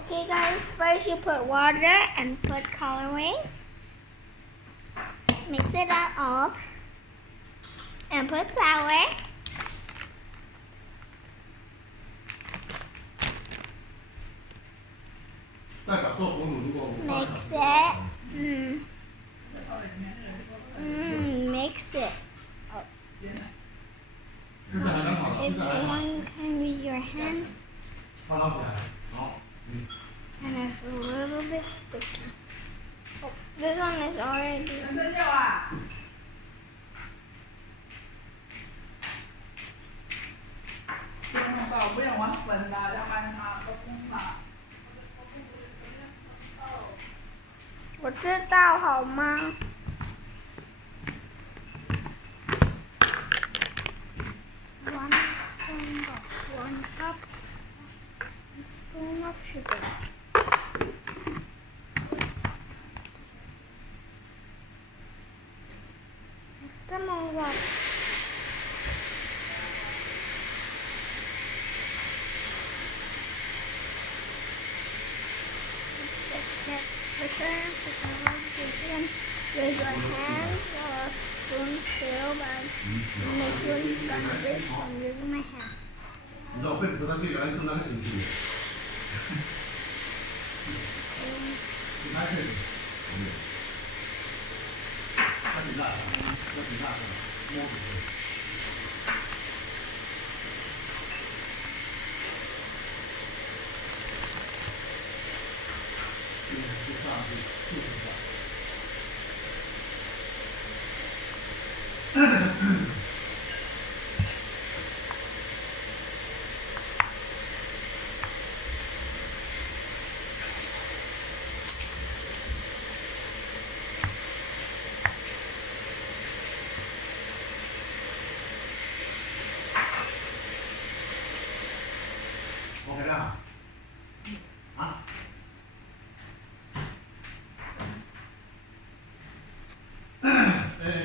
Okay guys, first you put water and put coloring. Mix it up and put flour. Mix it. Mix it. If one can use your hand. And it's a little bit sticky. Oh, this one is already. What知道好吗 ？1 spoon of 1 cup. 1 spoon of sugar. Mix them all up. Raise your hands or spoon still, but make sure you start this from using my hand. Okay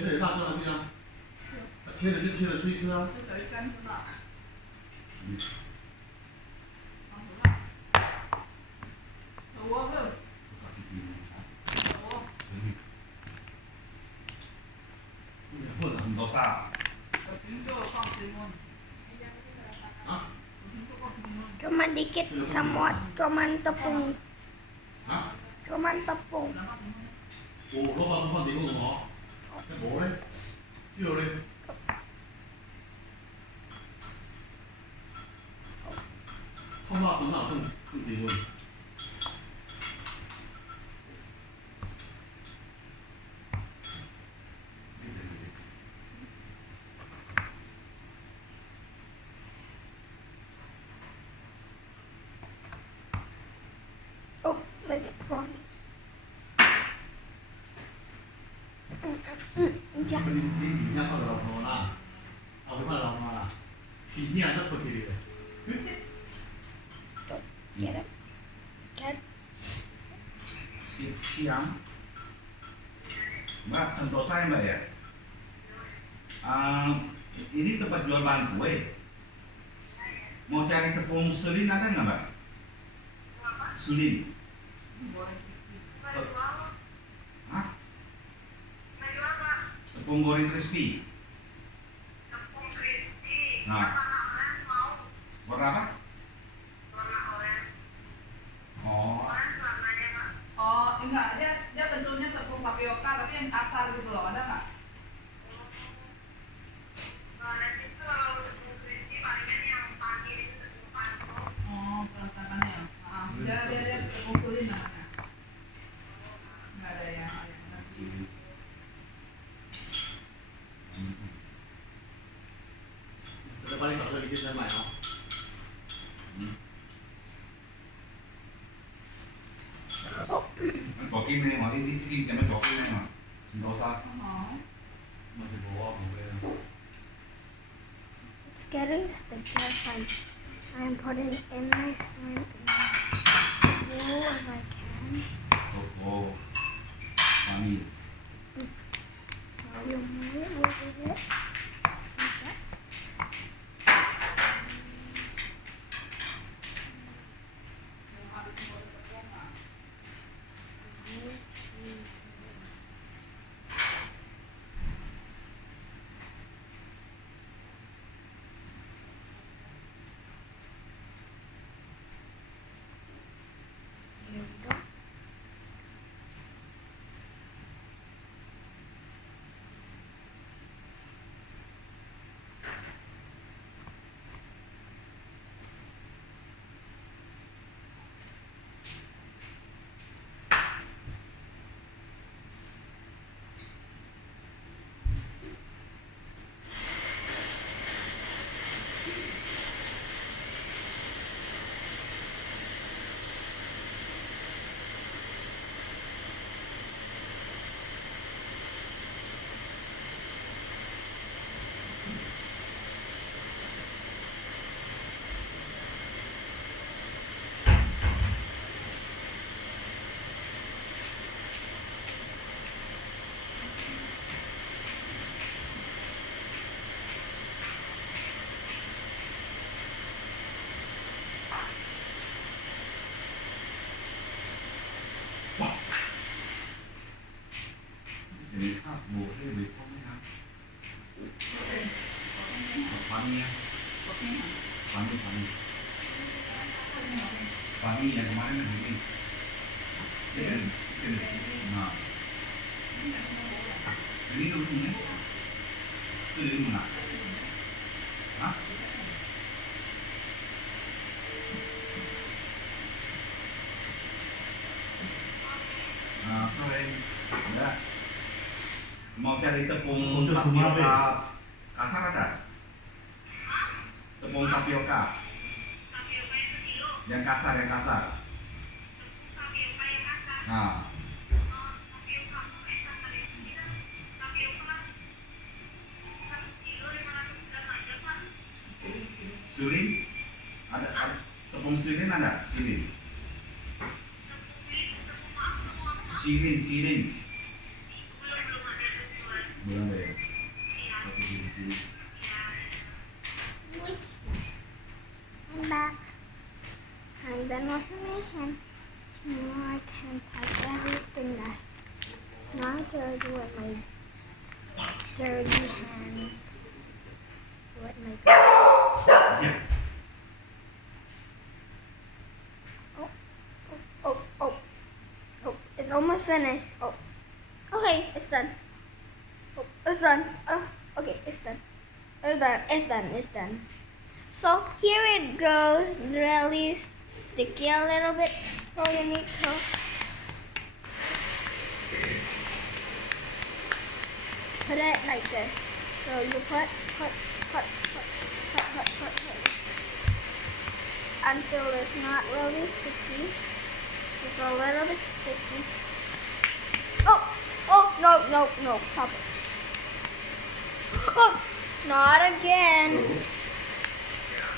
这也大做了这样，切了就切了，吃一吃啊。或者很多沙。Cuma dikit somewhat, cuman tepung. Cuman tepung. 我老板放点个毛，那毛嘞，就嘞。放大放大更低温。Oh, let it run. 你底下放个老婆啦，เอาไป放老婆啦，皮面那出去的。Get it? Get. Siang, Mbak Sentosa ya Mbak ya? Ini tempat jual bahan kue. Mau cari tepung selin ada nggak Mbak? Selin. Hah? Tepung goreng crispy. Nah, warna apa? Oh. Oh, enggak, dia bentuknya tepung tapioka tapi yang kasar gitu loh, ada nggak? Oh, peletakannya. Dia tepung sulit namanya. Nggak ada yang nasi. Kita paling tak boleh kita main oh. Có kim này mà đi cái nó có kim này mà Sentosa. Masih bawa mobil. It's getting sticky. I'm putting in my slime bowl if I can. Oh, funny. Now you move it over it. Fahmi yang kemarin begini. Nah, ini dulunya. Itu dari mana? Hah? Nah, sore. Ya. Mau cari tepung Untuk semua, tapioka kasar ada? Tepung tapioka. Yang kasar. Nah. Surin ada tepung sirin ada sirin belum ada ya. I'm back. I'm done washing my hands. Now I can touch everything that's not dirty with my dirty hands. With my Ya. Oh, it's almost finished. Oh, okay, it's done. Oh, it's done. Oh, okay, it's done. It's done. So here it goes, really sticky a little bit. So you need to put it like this. So you put until it's not really sticky. It's a little bit sticky. Oh, no, stop it. Oh, not again.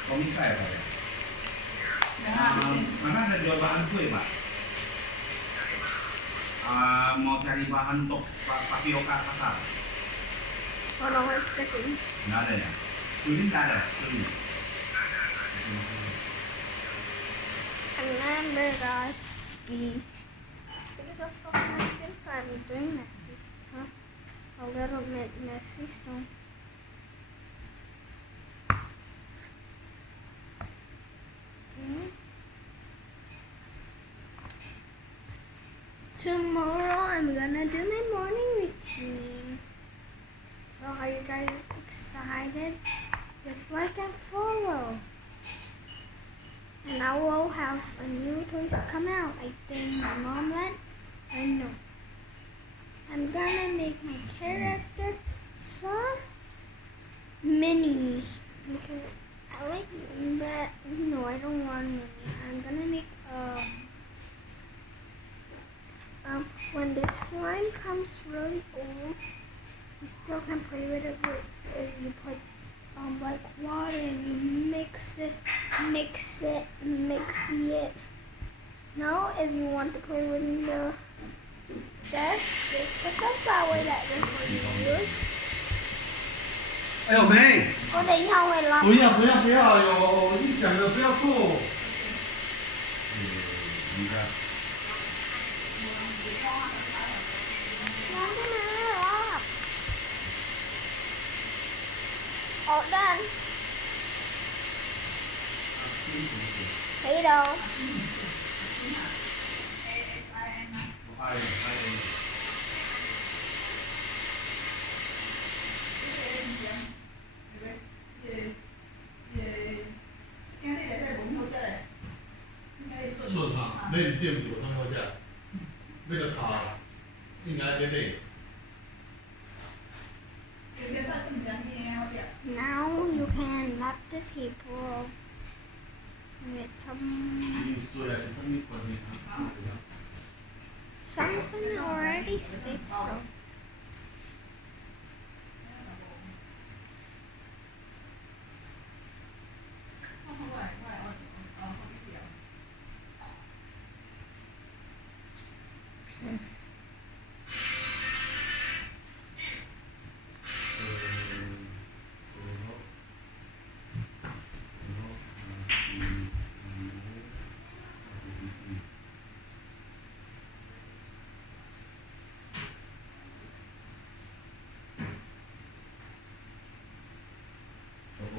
Komika ya Pak ya? Jangan. Mana ada jual bahan kue Pak? Mau cari bahan untuk tapioka kasar? Oh no, it's sticky. Nggak ada ya? Surin nggak ada? Surin. Remember that's because of how I'm doing messy stuff. A little bit messy stuff. Tomorrow I'm gonna do my morning routine. So are you guys excited? Just like and follow. And I will have a new toys come out. I think my mom let. I know. I'm gonna make my character so mini because I like mini, but no, I don't want mini. I'm gonna make when the slime comes really old, you still can play with it if you put like water and you mix it. Now, if you want to play with the desk, just put some flour that before you use. 哎呦妹，我等一下会拉。不要，有你讲的不要做。你看。All done. Thấy đâu? Xuân hả? Bên tiêm chủ thăm qua chợ. Bây giờ thả,应该别累。 Now you can wrap the table with something already sticks. So.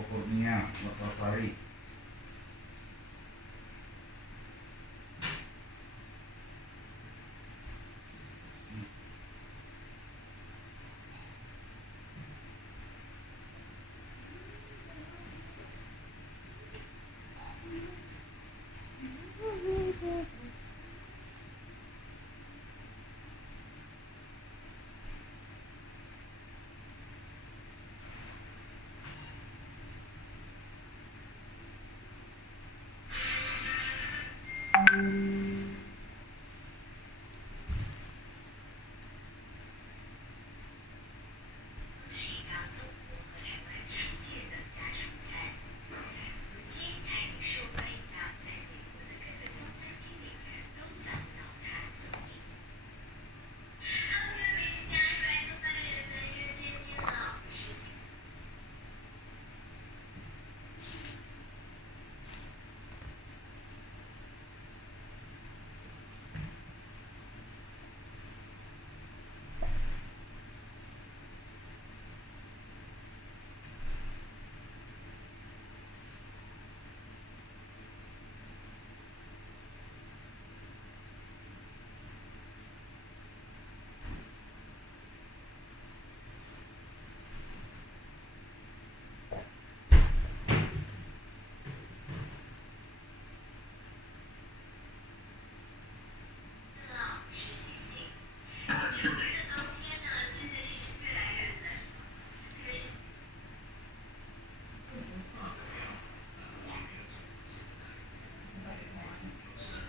Kurnia, Motosari.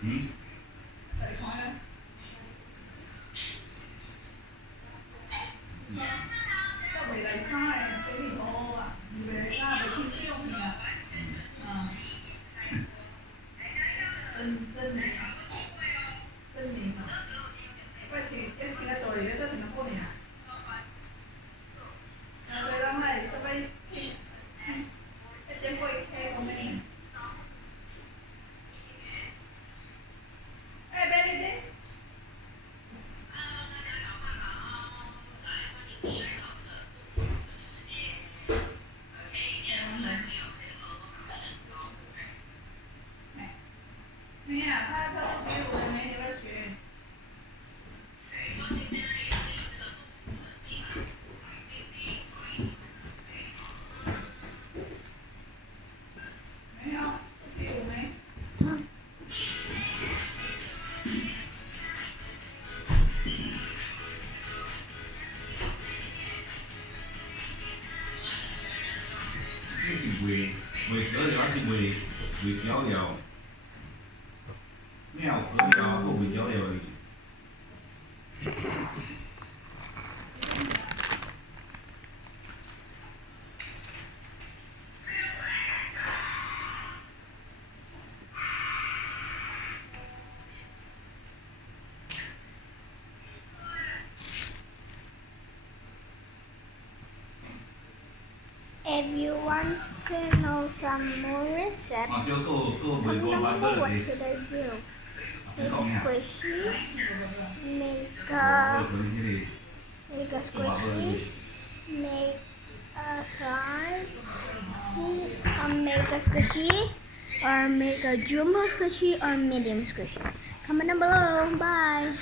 Ừ. Đợi hỏi đây. Các bạn lấy sai cái gì ô à? Về ra về chi tiêu nhỉ? À. Dân này hả? Dân này hả? Vậy thì em chỉ là rồi bây giờ thì nó cô này hả? Rồi lần này sẽ phải em quay theo của mình. Ê, bên đi đi. Mẹ,他给我的没你们学。没有，给我没。Cái gì quỳ cỡ đó thì quỳ kéo đều. Mèo cỡ đó của quỳ kéo đều là gì? If you want to know some more recipes, Cho cô I quỳ don't cô bán know bớt what là gì? should I do. Sẽ Make không a nha. squishy, make Bớt a là cái gì? make a Cô bảo bớt là squishy, gì? make a slime, make a squishy, or make a jumbo squishy or medium squishy. Comment down below. Bye.